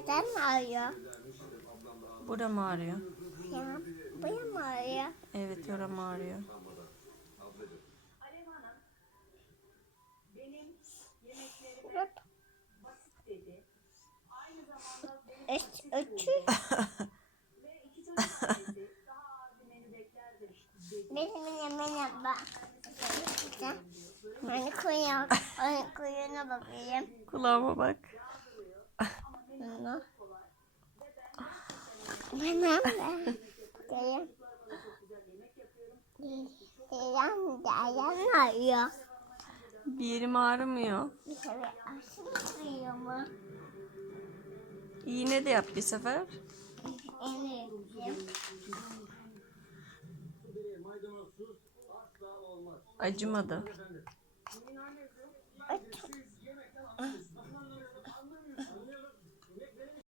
Neden ağrıyor? Buram ağrıyor. Ya, benim ağrıyor. Evet yoram ağrıyor. Yok. Üç, üçü. Benim yemeğine bak. Ben kuyruğuna bakayım. Kulağıma bak. De. Benim. Benim de ayağım ağrıyor. Bir yerim ağrımıyor. Bir kere aşırı mu? İğne de yap bir sefer. Eminim. Acımadı. Üç,